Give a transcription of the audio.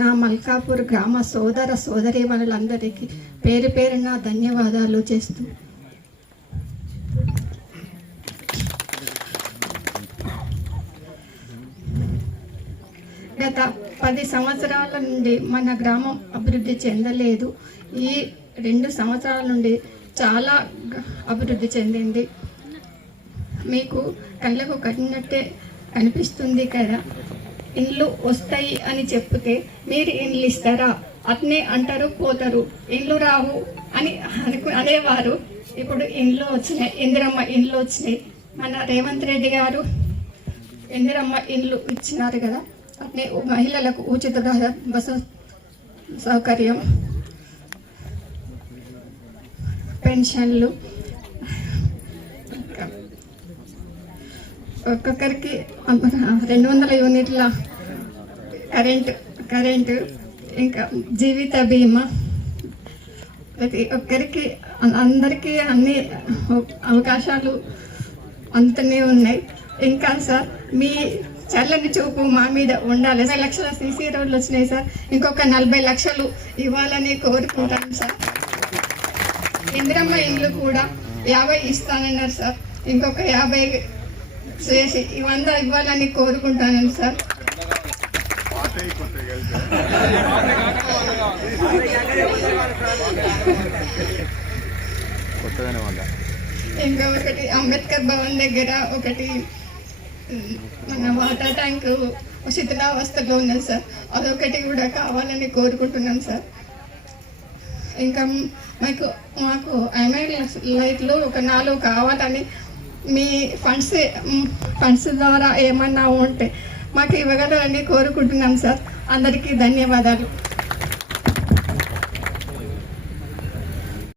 నా మల్కాపూర్ గ్రామ సోదర సోదరీమణులందరికీ పేరు పేరున ధన్యవాదాలు చేస్తూ గత 10 సంవత్సరాల నుండి మన గ్రామం అభివృద్ధి చెందలేదు. ఈ 2 సంవత్సరాల నుండి చాలా అభివృద్ధి చెందింది. మీకు కళ్ళకు కట్టినట్టే కనిపిస్తుంది కదా. ఇండ్లు వస్తాయి అని చెప్తే మీరు ఇండ్లు ఇస్తారా? అట్నే అంటారు, పోతారు. ఇండ్లు రావు అని అనేవారు. ఇప్పుడు ఇండ్లు వచ్చినాయి, ఇందిరమ్మ ఇండ్లు వచ్చినాయి. మన రేవంత్ రెడ్డి గారు ఇందిరమ్మ ఇండ్లు ఇచ్చినారు కదా. అట్నే మహిళలకు ఉచిత బస్సు సౌకర్యం, పెన్షన్లు, ఒక్కొక్కరికి 200 యూనిట్ల కరెంటు, ఇంకా జీవిత బీమా, ప్రతి ఒక్కరికి అందరికీ అన్ని అవకాశాలు అంతనే ఉన్నాయి. ఇంకా సార్ మీ చల్లని చూపు మా మీద ఉండాలి. 50 లక్షల సీసీ రోడ్లు వచ్చినాయి సార్. ఇంకొక 40 లక్షలు ఇవ్వాలని కోరుకుంటాను సార్. ఇందిరమ్మ ఇండ్లు కూడా 50 ఇస్తానన్నారు సార్. ఇంకొక 50 చేసి 100 ఇవ్వాలని కోరుకుంటాను సార్. ఇంకా ఒకటి అంబేద్కర్ భవన్ దగ్గర ఒకటి మన వాటర్ ట్యాంక్ శిథిలావస్థలో ఉన్నది సార్. అదొకటి కూడా కావాలని కోరుకుంటున్నాం సార్. ఇంకా మాకు లైట్లు ఒక 4 కావాలని మీ ఫండ్స్ ద్వారా ఏమన్నా ఉంటే మాకు ఇవ్వగలరని కోరుకుంటున్నాం సార్. అందరికీ ధన్యవాదాలు.